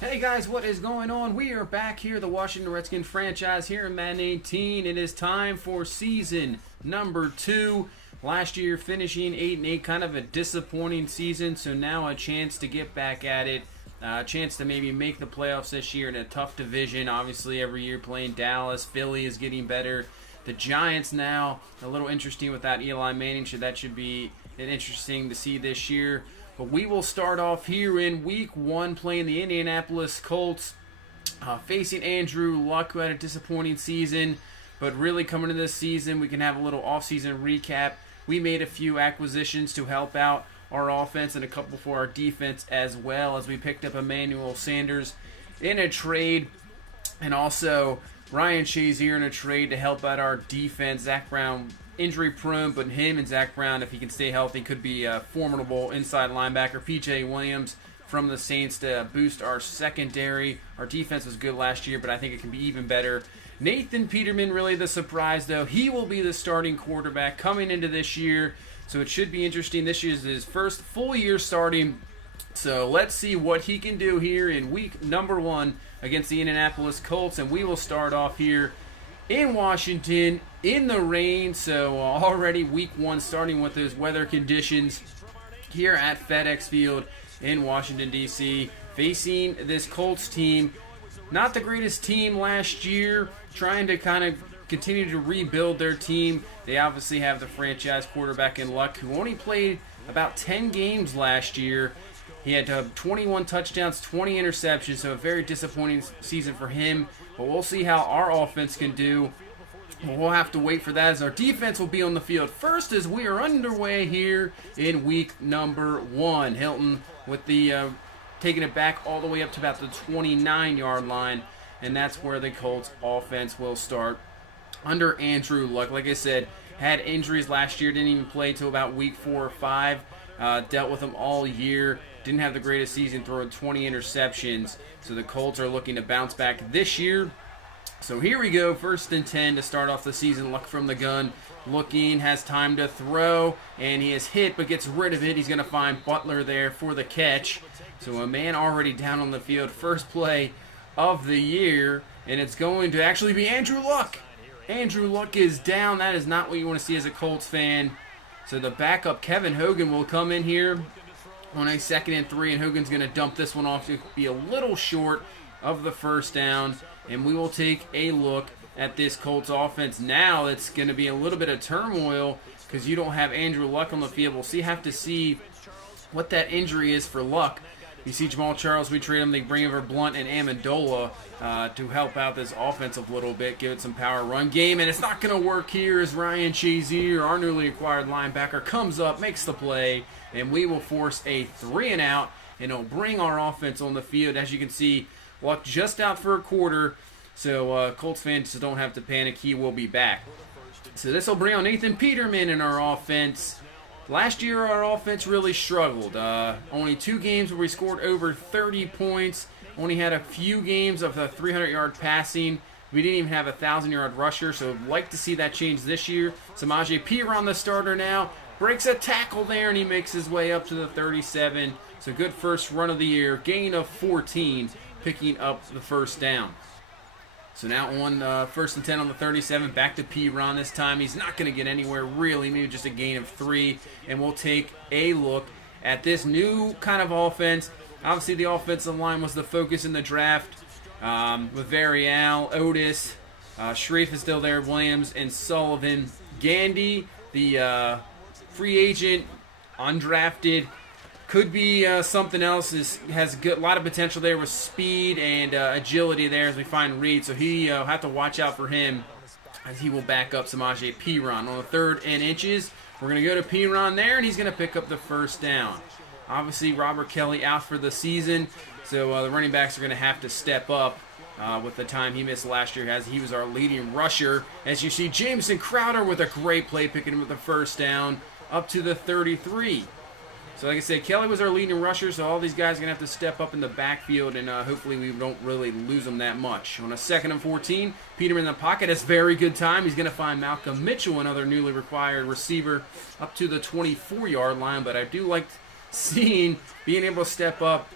Hey guys, what is going on? We are back here, the Washington Redskins franchise here in Madden 18. It is time for season number 2. Last year finishing 8-8, kind of a disappointing season, so now a chance to get back at it. A chance to maybe make the playoffs this year in a tough division. Obviously, every year playing Dallas. Philly is getting better. The Giants now, a little interesting without Eli Manning, so that should be interesting to see this year. But we will start off here in Week 1 playing the Indianapolis Colts, facing Andrew Luck, who had a disappointing season. But really coming into this season, we can have a little offseason recap. We made a few acquisitions to help out our offense and a couple for our defense as well, as we picked up Emmanuel Sanders in a trade, and also Ryan Shazier in a trade to help out our defense. Zach Brown injury prone, but him and Zach Brown, if he can stay healthy, could be a formidable inside linebacker. PJ Williams from the Saints to boost our secondary. Our defense was good last year, but I think it can be even better. Nathan Peterman, really the surprise, though. He will be the starting quarterback coming into this year, so it should be interesting. This is his first full year starting, so let's see what he can do here in week number 1 against the Indianapolis Colts, and we will start off here in Washington in the rain. So already week 1 starting with those weather conditions here at FedEx Field in Washington, D.C. Facing this Colts team. Not the greatest team last year, trying to kind of continue to rebuild their team. They obviously have the franchise quarterback in Luck, who only played about 10 games last year. He had 21 touchdowns, 20 interceptions, so a very disappointing season for him. But we'll see how our offense can do. We'll have to wait for that, as our defense will be on the field first, as we are underway here in week number 1. Hilton with the taking it back all the way up to about the 29-yard line, and that's where the Colts offense will start under Andrew Luck. Like I said, had injuries last year, didn't even play till about week 4 or 5. Dealt with them all year. Didn't have the greatest season, throwing 20 interceptions. So the Colts are looking to bounce back this year. So here we go, 1st and 10 to start off the season. Luck from the gun, looking, has time to throw, and he is hit but gets rid of it. He's going to find Butler there for the catch. So a man already down on the field. First play of the year, and it's going to actually be Andrew Luck. Andrew Luck is down. That is not what you want to see as a Colts fan. So the backup, Kevin Hogan, will come in here on a 2nd and 3, and Hogan's going to dump this one off to be a little short of the first down. And we will take a look at this Colts offense. Now it's going to be a little bit of turmoil because you don't have Andrew Luck on the field. We'll have to see what that injury is for Luck. You see Jamal Charles, we trade him. They bring over Blunt and Amendola to help out this offense a little bit, give it some power run game. And it's not going to work here as Ryan Shazier, our newly acquired linebacker, comes up, makes the play, and we will force a 3-and-out, and it'll bring our offense on the field. As you can see, Luck just out for a quarter, so Colts fans don't have to panic. He will be back. So this will bring on Nathan Peterman in our offense. Last year, our offense really struggled. Only 2 games where we scored over 30 points. Only had a few games of the 300-yard passing. We didn't even have a 1,000-yard rusher, so I'd like to see that change this year. Samaje Perine, the starter now, breaks a tackle there, and he makes his way up to the 37. So good first run of the year. Gain of 14, picking up the first down. So now on 1st and 10 on the 37, back to Perine this time. He's not going to get anywhere really, maybe just a gain of 3. And we'll take a look at this new kind of offense. Obviously the offensive line was the focus in the draft with Varial, Otis, Shreve is still there, Williams, and Sullivan. Gandy, the free agent, undrafted, could be something else. Has a lot of potential there with speed and agility there as we find Reed. So he have to watch out for him as he will back up Samaje Perine. On the 3rd and inches, we're going to go to Perine there, and he's going to pick up the first down. Obviously, Robert Kelly out for the season, so the running backs are going to have to step up with the time he missed last year, as he was our leading rusher. As you see, Jameson Crowder with a great play, picking up the first down up to the 33. So like I said, Kelly was our leading rusher, so all these guys are going to have to step up in the backfield, and hopefully we don't really lose them that much. On a 2nd and 14, Peterman in the pocket. That's very good time. He's going to find Malcolm Mitchell, another newly required receiver, up to the 24-yard line. But I do like seeing being able to step up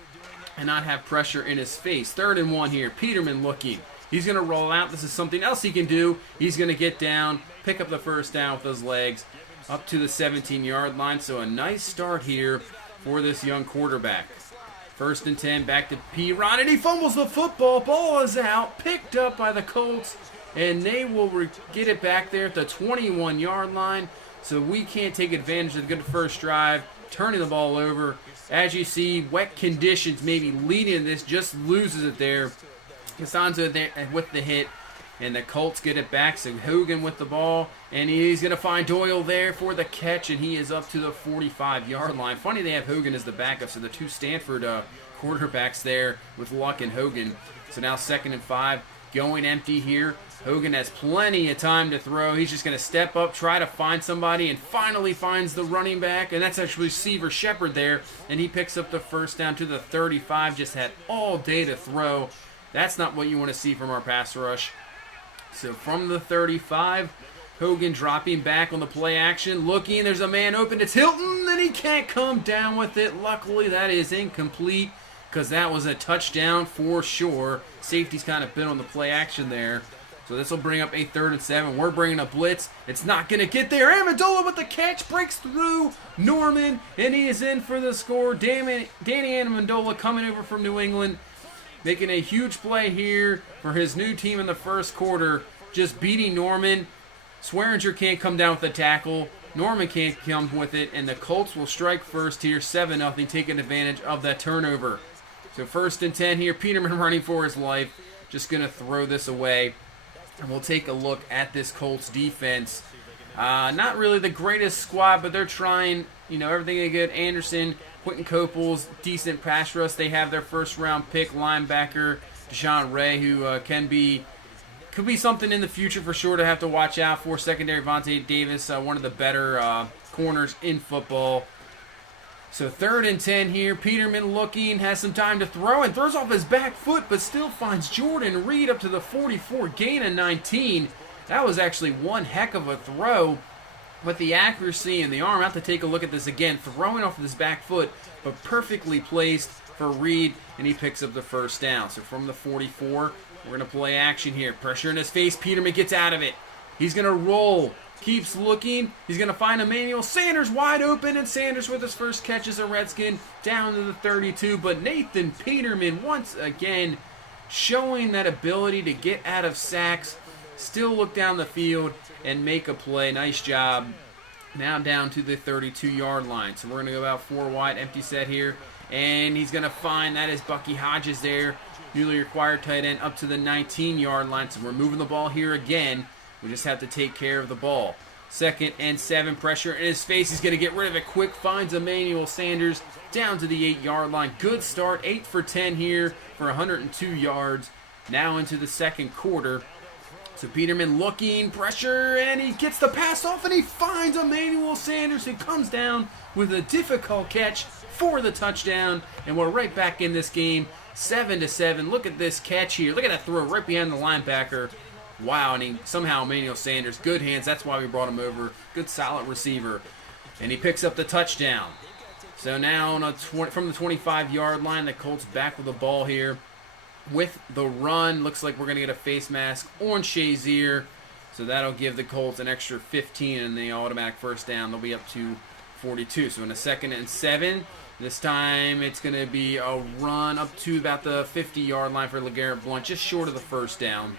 and not have pressure in his face. 3rd and 1 here. Peterman looking. He's going to roll out. This is something else he can do. He's going to get down, pick up the first down with those legs up to the 17-yard line. So a nice start here for this young quarterback. 1st and 10, back to P-Ron, and he fumbles the football. Ball is out, picked up by the Colts, and they will get it back there at the 21-yard line. So we can't take advantage of the good first drive, turning the ball over. As you see, wet conditions maybe leading to this, just loses it there. Costanzo there with the hit, and the Colts get it back. So Hogan with the ball, and he's going to find Doyle there for the catch, and he is up to the 45-yard line. Funny they have Hogan as the backup, so the two Stanford quarterbacks there with Luck and Hogan. So now 2nd and 5, going empty here. Hogan has plenty of time to throw. He's just going to step up, try to find somebody, and finally finds the running back, and that's actually receiver Shepard there, and he picks up the first down to the 35. Just had all day to throw. That's not what you want to see from our pass rush. So from the 35, Hogan dropping back on the play action, looking, there's a man open, it's Hilton, and he can't come down with it. Luckily, that is incomplete, because that was a touchdown for sure. Safety's kind of been on the play action there. So this will bring up a 3rd and 7. We're bringing a blitz. It's not going to get there. Amendola with the catch, breaks through Norman, and he is in for the score. Danny Amendola coming over from New England, making a huge play here for his new team in the first quarter, just beating Norman. Swearinger can't come down with the tackle. Norman can't come with it, and the Colts will strike first here, 7-0, taking advantage of that turnover. So 1st and 10 here, Peterman running for his life, just going to throw this away. And we'll take a look at this Colts defense. Not really the greatest squad, but they're trying, everything they get. Anderson, Quentin Copels, decent pass rush. They have their first-round pick linebacker, Deshaun Ray, who could be something in the future for sure to have to watch out for. Secondary, Vontae Davis, one of the better corners in football. So 3rd and 10 here. Peterman looking, has some time to throw, and throws off his back foot, but still finds Jordan Reed up to the 44, gain of 19. That was actually one heck of a throw. But the accuracy and the arm, I have to take a look at this again. Throwing off his back foot, but perfectly placed for Reed, and he picks up the first down. So from the 44, we're going to play action here. Pressure in his face. Peterman gets out of it. He's going to roll. Keeps looking. He's going to find Emmanuel Sanders wide open, and Sanders with his first catch as a Redskin down to the 32. But Nathan Peterman once again showing that ability to get out of sacks, still look down the field and make a play. Nice job. Now down to the 32-yard line. So we're going to go about 4 wide, empty set here. And he's going to find, that is Bucky Hodges there, newly acquired tight end, up to the 19-yard line. So we're moving the ball here again. We just have to take care of the ball. 2nd and 7, pressure in his face. He's going to get rid of it quick. Finds Emmanuel Sanders down to the 8-yard line. Good start. 8 for 10 here for 102 yards. Now into the second quarter. So Peterman looking, pressure, and he gets the pass off, and he finds Emmanuel Sanders, who comes down with a difficult catch for the touchdown. And we're right back in this game, 7-7. Look at this catch here. Look at that throw right behind the linebacker. Wow, and somehow Emmanuel Sanders, good hands, that's why we brought him over. Good, solid receiver. And he picks up the touchdown. So now on from the 25-yard line, the Colts back with the ball here. With the run, looks like we're going to get a face mask on Shazier. So that'll give the Colts an extra 15 and the automatic first down. They'll be up to 42. So in a 2nd and 7, this time it's going to be a run up to about the 50-yard line for LeGarrette Blount, just short of the first down.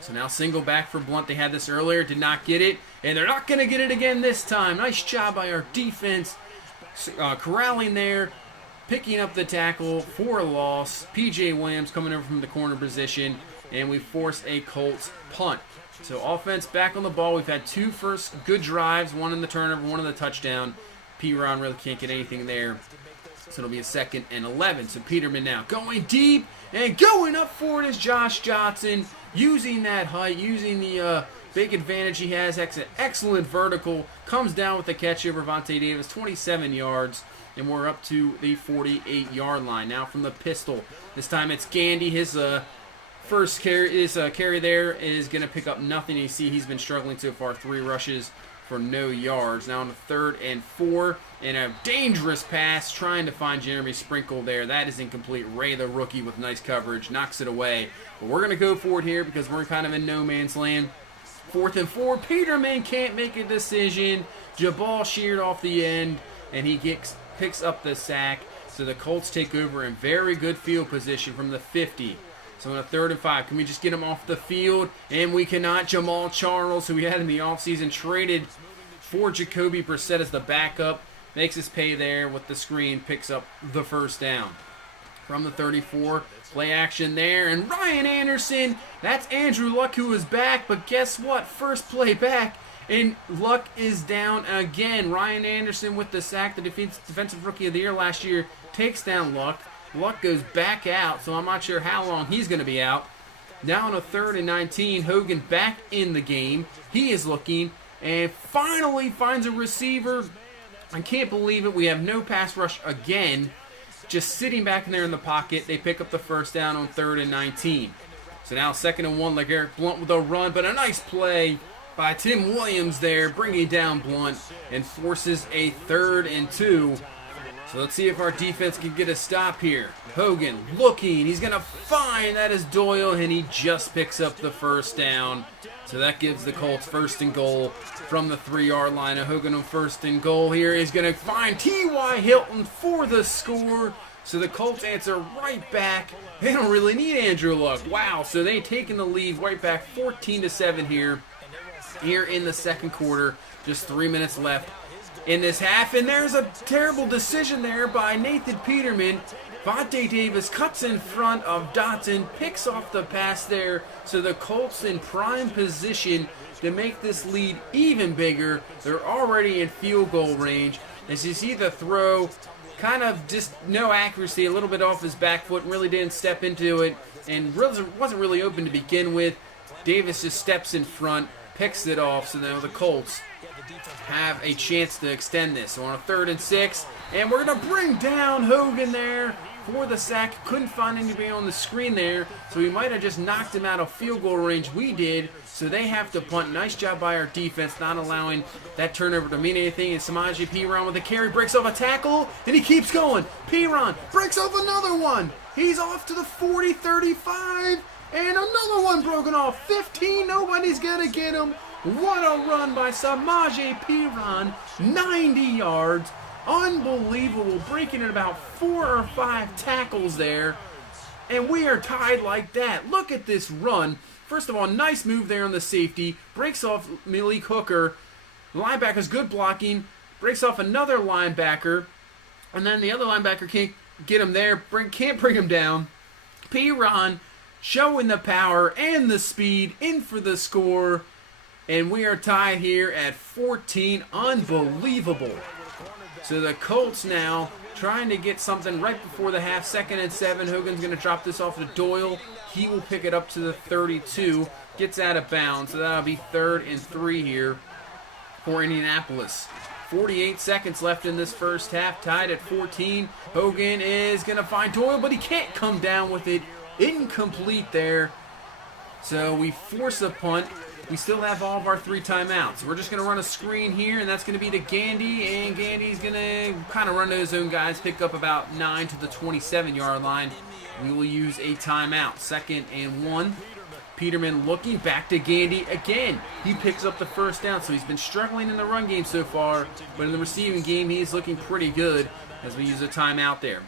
So now single back for Blount. They had this earlier, did not get it, and they're not going to get it again this time. Nice job by our defense, corralling there, picking up the tackle for a loss. P.J. Williams coming over from the corner position, and we force a Colts punt. So offense back on the ball. We've had 2 first good drives, one in the turnover, one in the touchdown. P-Ron really can't get anything there. So it'll be a 2nd and 11. So Peterman now going deep, and going up for it is Josh Johnson, using that height, using the big advantage he has. Excellent vertical. Comes down with the catch over Vontae Davis, 27 yards. And we're up to the 48-yard line. Now from the pistol. This time it's Gandy. His first carry there is going to pick up nothing. You see he's been struggling so far. 3 rushes for no yards. Now on a 3rd and 4, and a dangerous pass trying to find Jeremy Sprinkle there. That is incomplete. Ray, the rookie, with nice coverage, knocks it away. But we're going to go for it here because we're kind of in no man's land. 4th and 4, Peterman can't make a decision. Jabal sheared off the end, and he picks up the sack. So the Colts take over in very good field position from the 50. So on a 3rd and 5, can we just get him off the field? And we cannot. Jamal Charles, who we had in the offseason, traded for Jacoby Brissett as the backup. Makes his pay there with the screen, picks up the first down. From the 34, play action there, and Ryan Anderson, that's Andrew Luck who is back, but guess what? First play back, and Luck is down again. Ryan Anderson with the sack, the defensive rookie of the year last year, takes down Luck. Luck goes back out, so I'm not sure how long he's going to be out. Now on a 3rd and 19, Hogan back in the game. He is looking, and finally finds a receiver. I can't believe it. We have no pass rush again. Just sitting back in there in the pocket. They pick up the first down on 3rd and 19. So now 2nd and 1, LeGarrette Blount with a run, but a nice play by Tim Williams there, bringing down Blount and forces a 3rd and 2. So let's see if our defense can get a stop here. Hogan looking. He's going to find that is Doyle, and he just picks up the first down. So that gives the Colts 1st and goal from the 3-yard line. Hogan on 1st and goal here. He's going to find T.Y. Hilton for the score. So the Colts answer right back. They don't really need Andrew Luck. Wow, so they've taken the lead right back 14-7 here in the 2nd quarter. Just 3 minutes left in this half. And there's a terrible decision there by Nathan Peterman. Vontae Davis cuts in front of Dotson, picks off the pass there, so the Colts in prime position to make this lead even bigger. They're already in field goal range. As you see the throw, kind of just no accuracy, a little bit off his back foot, and really didn't step into it, and wasn't really open to begin with. Davis just steps in front, picks it off, so now the Colts have a chance to extend this. So on a 3rd and 6, and we're going to bring down Hogan there for the sack. Couldn't find anybody on the screen there, so we might have just knocked him out of field goal range. We did, so they have to punt. Nice job by our defense, not allowing that turnover to mean anything. And Samaje Perine with the carry, breaks off a tackle, and he keeps going. Perine breaks off another one. He's off to the 40, 35, and another one broken off. 15, nobody's going to get him. What a run by Samaje Perine, 90 yards. Unbelievable, breaking in about 4 or 5 tackles there. And we are tied like that. Look at this run. First of all, nice move there on the safety. Breaks off Malik Hooker. The linebacker's good blocking. Breaks off another linebacker. And then the other linebacker can't get him there. Can't bring him down. Perine showing the power and the speed. In for the score. And we are tied here at 14. Unbelievable. So the Colts now trying to get something right before the half. 2nd and 7. Hogan's going to drop this off to Doyle. He will pick it up to the 32. Gets out of bounds. So that'll be 3rd and 3 here for Indianapolis. 48 seconds left in this first half. Tied at 14. Hogan is going to find Doyle, but he can't come down with it. Incomplete there. So we force a punt. We still have all of our 3 timeouts. We're just going to run a screen here, and that's going to be to Gandy, and Gandy's going to kind of run to his own guys, pick up about 9 to the 27-yard line. We will use a timeout. 2nd and 1. Peterman looking back to Gandy again. He picks up the first down, so he's been struggling in the run game so far, but in the receiving game, he's looking pretty good as we use a timeout there.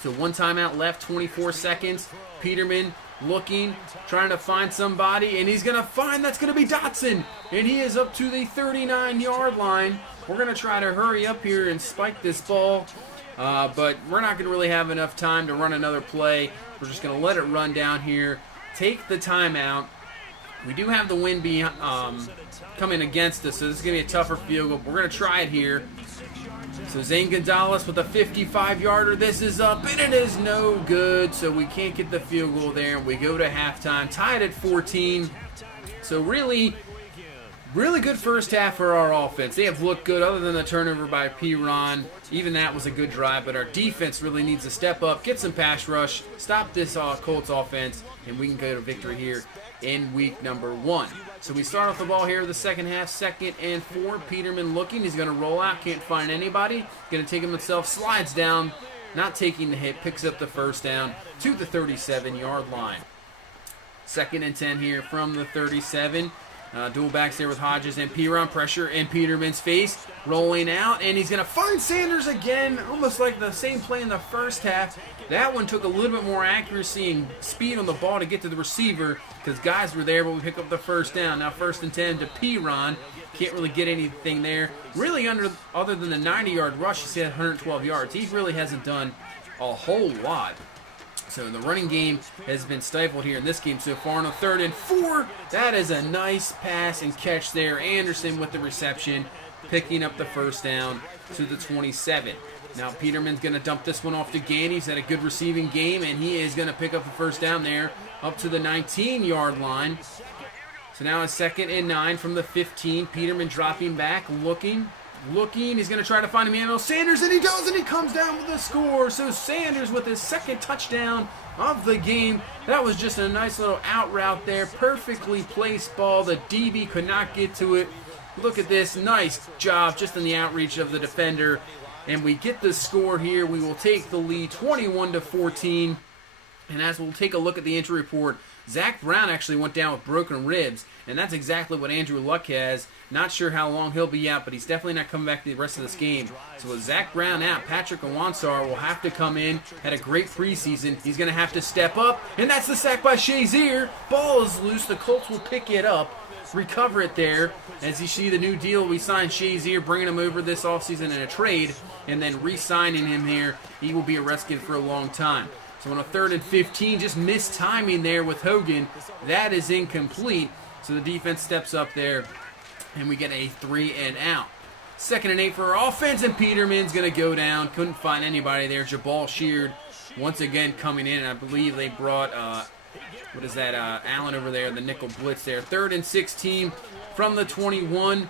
So 1 timeout left, 24 seconds. Peterman looking, trying to find somebody, and he's going to find that's going to be Dotson, and he is up to the 39-yard line. We're going to try to hurry up here and spike this ball, but we're not going to really have enough time to run another play. We're just going to let it run down here, take the timeout. We do have the wind coming against us, so this is going to be a tougher field goal, but we're going to try it here. So Zane Gonzalez with a 55-yarder. This is up, and it is no good. So we can't get the field goal there. We go to halftime, tied at 14. So really good first half for our offense. They have looked good other than the turnover by Perine. Even that was a good drive, but our defense really needs to step up, get some pass rush, stop this Colts offense, and we can go to victory here in week number 1. So we start off the ball here the second half, 2nd and 4. Peterman looking. He's going to roll out. Can't find anybody. Going to take him himself. Slides down. Not taking the hit. Picks up the first down to the 37-yard line. 2nd and 10 here from the 37. Dual backs there with Hodges and Piron. Pressure in Peterman's face. Rolling out, and he's going to find Sanders again, almost like the same play in the first half. That one took a little bit more accuracy and speed on the ball to get to the receiver because guys were there, but we pick up the first down. Now 1st and 10 to Piron. Can't really get anything there. Really, other than the 90-yard rush, he's had 112 yards. He really hasn't done a whole lot. So the running game has been stifled here in this game so far. On a 3rd and 4, that is a nice pass and catch there. Anderson with the reception, picking up the first down to the 27. Now Peterman's going to dump this one off to Gandy. He's had a good receiving game, and he is going to pick up the first down there up to the 19-yard line. So now it's 2nd and 9 from the 15. Peterman dropping back, looking. He's going to try to find Emmanuel Sanders, and he does, and he comes down with the score. So Sanders with his 2nd touchdown of the game. That was just a nice little out route there. Perfectly placed ball. The DB could not get to it. Look at this. Nice job just in the outreach of the defender. And we get the score here. We will take the lead 21-14. And as we'll take a look at the injury report, Zach Brown actually went down with broken ribs, and that's exactly what Andrew Luck has. Not sure how long he'll be out, but he's definitely not coming back the rest of this game. So with Zach Brown out, Patrick Awansar will have to come in. Had a great preseason. He's going to have to step up, and that's the sack by Shazier. Ball is loose. The Colts will pick it up, recover it there. As you see the new deal, we signed Shazier, bringing him over this offseason in a trade, and then re-signing him here. He will be a Redskin for a long time. So on a 3rd and 15, just missed timing there with Hogan. That is incomplete. So the defense steps up there, and we get a 3 and out. 2nd and 8 for our offense, and Peterman's going to go down. Couldn't find anybody there. Jabal Sheard once again coming in. I believe they brought, Allen over there, the nickel blitz there. 3rd and 16 from the 21.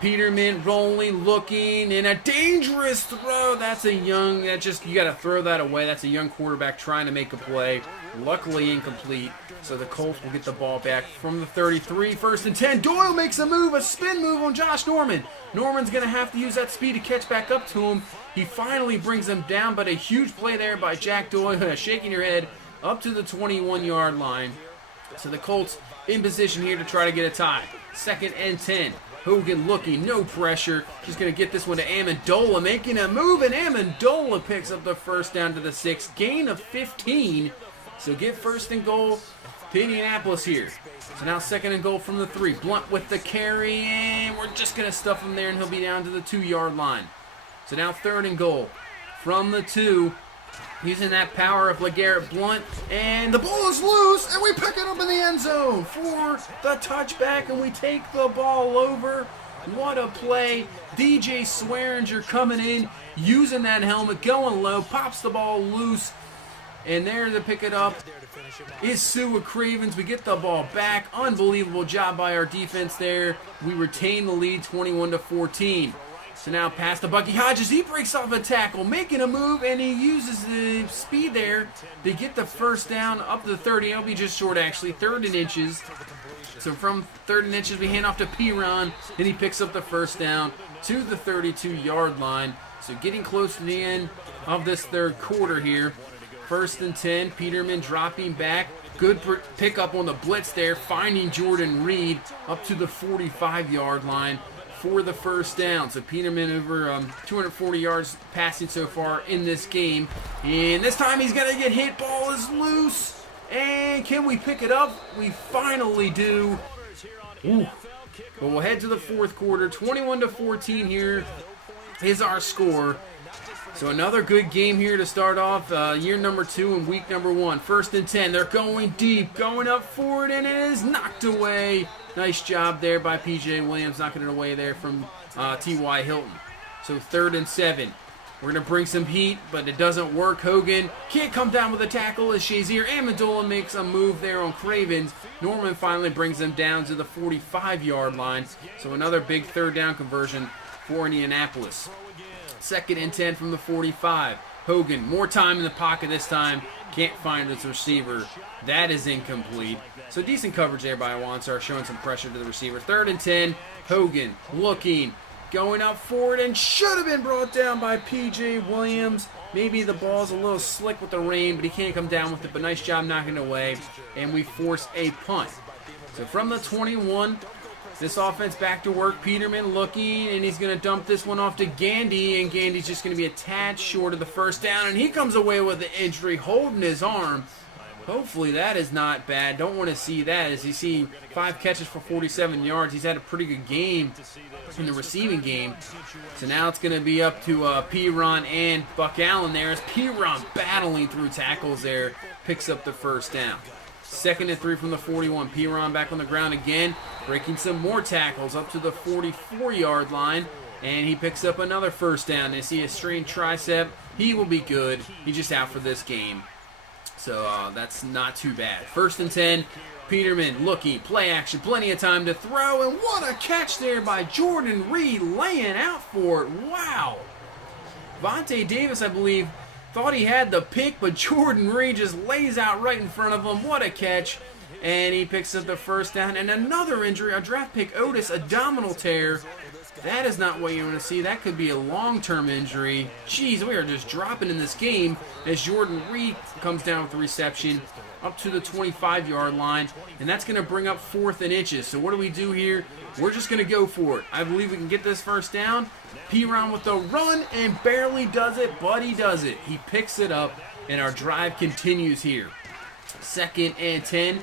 Peterman rolling, looking, and a dangerous throw. You got to throw that away. That's a young quarterback trying to make a play. Luckily incomplete. So the Colts will get the ball back from the 33. 1st and 10. Doyle makes a move, a spin move on Josh Norman. Norman's going to have to use that speed to catch back up to him. He finally brings him down, but a huge play there by Jack Doyle, shaking your head, up to the 21-yard line. So the Colts in position here to try to get a tie. 2nd and 10. Hogan looking, no pressure. Just going to get this one to Amendola, making a move, and Amendola picks up the first down to the 6. Gain of 15. So get 1st and goal to Indianapolis here. So now 2nd and goal from the 3. Blunt with the carry, and we're just going to stuff him there, and he'll be down to the 2-yard line. So now 3rd and goal from the 2. Using that power of LeGarrette Blunt, and the ball is loose, and we pick it up in the end zone for the touchback, and we take the ball over. What a play. DJ Swearinger coming in, using that helmet, going low, pops the ball loose, and there to pick it up is Sua Cravens. We get the ball back. Unbelievable job by our defense there. We retain the lead 21-14. So now past to Bucky Hodges. He breaks off a tackle, making a move, and he uses the speed there to get the first down up to the 30. It'll be just short, actually. 3rd and inches. So from 3rd and inches, we hand off to Piron, and he picks up the first down to the 32-yard line. So getting close to the end of this 3rd quarter here. 1st and 10. Peterman dropping back. Good pickup on the blitz there, finding Jordan Reed up to the 45-yard line for the first down. So Peterman over 240 yards passing so far in this game. And this time he's going to get hit. Ball is loose. And can we pick it up? We finally do. Ooh. But we'll head to the 4th quarter. 21-14 here is our score. So another good game here to start off year number 2 and week number 1. 1st and 10. They're going deep, going up for it, and it is knocked away. Nice job there by P.J. Williams, knocking it away there from T.Y. Hilton. So 3rd and 7. We're going to bring some heat, but it doesn't work. Hogan can't come down with a tackle as Shazier Amendola makes a move there on Cravens. Norman finally brings them down to the 45-yard line. So another big 3rd down conversion for Indianapolis. 2nd and 10 from the 45. Hogan, more time in the pocket this time. Can't find its receiver. That is incomplete. So decent coverage there by Awansar, showing some pressure to the receiver. 3rd and 10. Hogan looking, going up forward, and should have been brought down by P.J. Williams. Maybe the ball's a little slick with the rain, but he can't come down with it. But nice job knocking it away, and we force a punt. So from the 21, this offense back to work. Peterman looking, and he's going to dump this one off to Gandy, and Gandy's just going to be a tad short of the first down, and he comes away with an injury, holding his arm. Hopefully that is not bad. Don't want to see that. As you see, 5 catches for 47 yards. He's had a pretty good game in the receiving game. So now it's going to be up to P-Ron and Buck Allen there, as P-Ron battling through tackles there, picks up the first down. 2nd and 3 from the 41. P-Ron back on the ground again, breaking some more tackles up to the 44-yard line, and he picks up another first down. They see a strained tricep. He will be good. He's just out for this game. So that's not too bad. 1st and 10. Peterman looking, play action, plenty of time to throw, and what a catch there by Jordan Reed, laying out for it. Wow. Vontae Davis, I believe, thought he had the pick, but Jordan Reed just lays out right in front of him. What a catch. And he picks up the first down. And another injury, our draft pick Otis, abdominal tear. That is not what you want to see. That could be a long-term injury. Jeez, we are just dropping in this game as Jordan Reed comes down with the reception up to the 25-yard line, and that's going to bring up 4th and inches. So what do we do here? We're just going to go for it. I believe we can get this first down. P-Ron with the run, and barely does it, but he does it. He picks it up, and our drive continues here. 2nd and 10.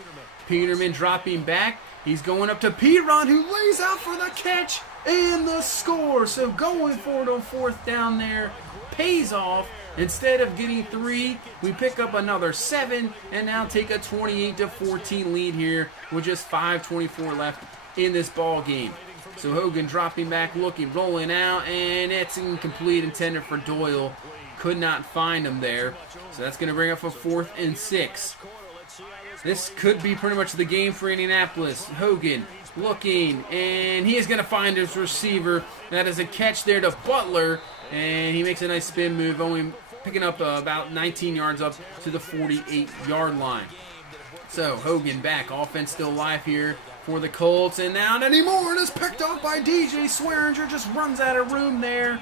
Peterman dropping back. He's going up to P-Ron, who lays out for the catch and the score. So going forward on 4th down there pays off. Instead of getting 3, we pick up another 7 and now take a 28-14 lead here with just 5:24 left in this ball game. So Hogan dropping back, looking, rolling out, and it's incomplete, intended for Doyle. Could not find him there. So that's going to bring up a 4th and 6. This could be pretty much the game for Indianapolis. Hogan looking, and he is going to find his receiver. That is a catch there to Butler, and he makes a nice spin move, only picking up about 19 yards up to the 48-yard line. So Hogan back, offense still alive here for the Colts, and now not anymore, and is picked off by DJ Swearinger. Just runs out of room there,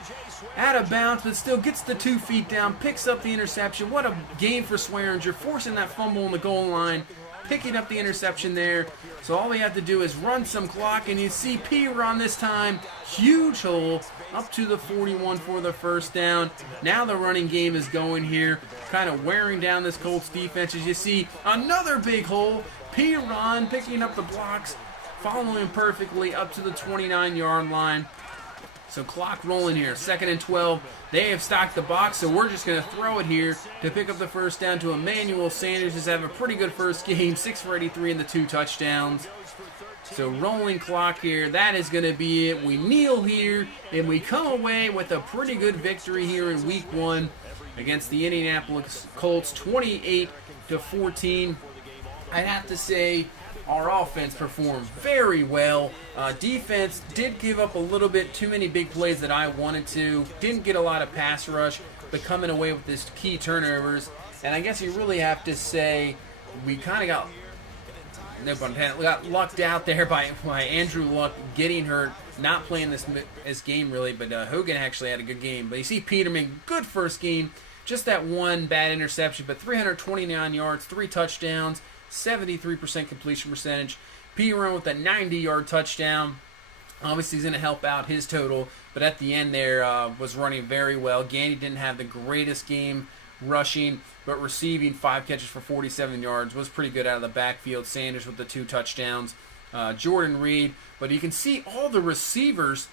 out of bounds, but still gets the 2 feet down, picks up the interception. What a game for Swearinger, forcing that fumble on the goal line, picking up the interception there. So all we have to do is run some clock, and you see P-Ron this time, huge hole, up to the 41 for the first down. Now the running game is going here, kind of wearing down this Colts defense. As you see, another big hole. P-Ron picking up the blocks, following perfectly up to the 29-yard line. So clock rolling here, 2nd and 12. They have stocked the box, so we're just going to throw it here to pick up the first down to Emmanuel Sanders. He's having a pretty good first game, 6 for 83 and the 2 touchdowns. So rolling clock here, that is going to be it. We kneel here, and we come away with a pretty good victory here in Week 1 against the Indianapolis Colts, 28-14. I'd have to say our offense performed very well. Defense did give up a little bit too many big plays that I wanted to. Didn't get a lot of pass rush, but coming away with this key turnovers. And I guess you really have to say we kind of got lucked out there by Andrew Luck getting hurt, not playing this game really. But Hogan actually had a good game. But you see Peterman, good first game. Just that one bad interception, but 329 yards, 3 touchdowns. 73% completion percentage. P-Ron with a 90-yard touchdown. Obviously, he's going to help out his total, but at the end there was running very well. Gandy didn't have the greatest game rushing, but receiving 5 catches for 47 yards was pretty good out of the backfield. Sanders with the 2 touchdowns. Jordan Reed, but you can see all the receivers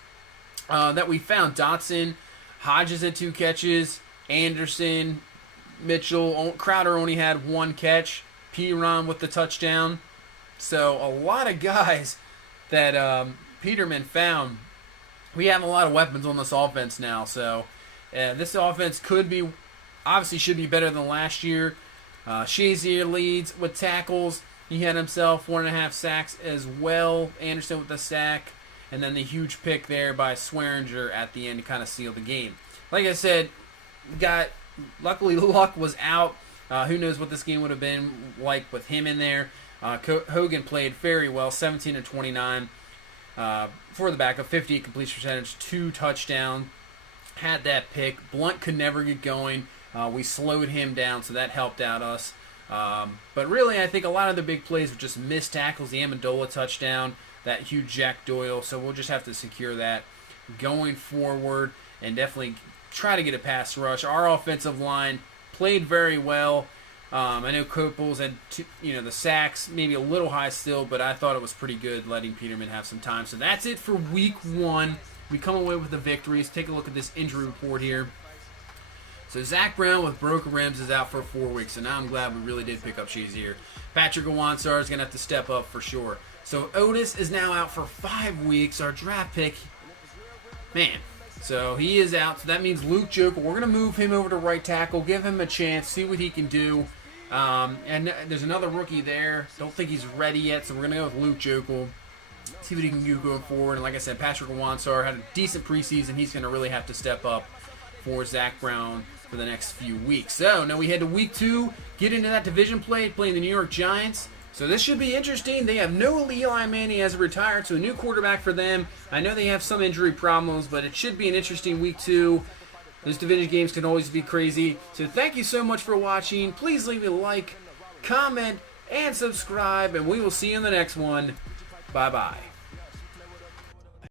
that we found. Dotson, Hodges had 2 catches. Anderson, Mitchell, Crowder only had 1 catch. P-Ron with the touchdown. So a lot of guys that Peterman found. We have a lot of weapons on this offense now. So this offense should be better than last year. Shazier leads with tackles. He had himself 1.5 sacks as well. Anderson with the sack. And then the huge pick there by Swearinger at the end to kind of seal the game. Like I said, luckily Luck was out. Who knows what this game would have been like with him in there. Hogan played very well, 17 of 29 for the backup, 50 completion percentage, 2 touchdowns. Had that pick. Blunt could never get going. We slowed him down, so that helped out us. But really, I think a lot of the big plays were just missed tackles. The Amendola touchdown, that huge Jack Doyle. So we'll just have to secure that going forward and definitely try to get a pass rush. Our offensive line played very well. I know Copels had the sacks maybe a little high still, but I thought it was pretty good letting Peterman have some time. So that's it for week 1. We come away with the victories. Take a look at this injury report here. So Zach Brown with broken ribs is out for 4 weeks. So now I'm glad we really did pick up Shazier. Patrick Awansar is going to have to step up for sure. So Otis is now out for 5 weeks. Our draft pick, man. So he is out. So that means Luke Jokel. We're going to move him over to right tackle. Give him a chance. See what he can do. And there's another rookie there. Don't think he's ready yet. So we're going to go with Luke Jokel. See what he can do going forward. And like I said, Patrick Awansar had a decent preseason. He's going to really have to step up for Zach Brown for the next few weeks. So now we head to week 2. Get into that division play. Playing the New York Giants. So this should be interesting. They have no Eli Manning as retired, so a new quarterback for them. I know they have some injury problems, but it should be an interesting week 2. Those division games can always be crazy. So thank you so much for watching. Please leave a like, comment, and subscribe, and we will see you in the next one. Bye-bye.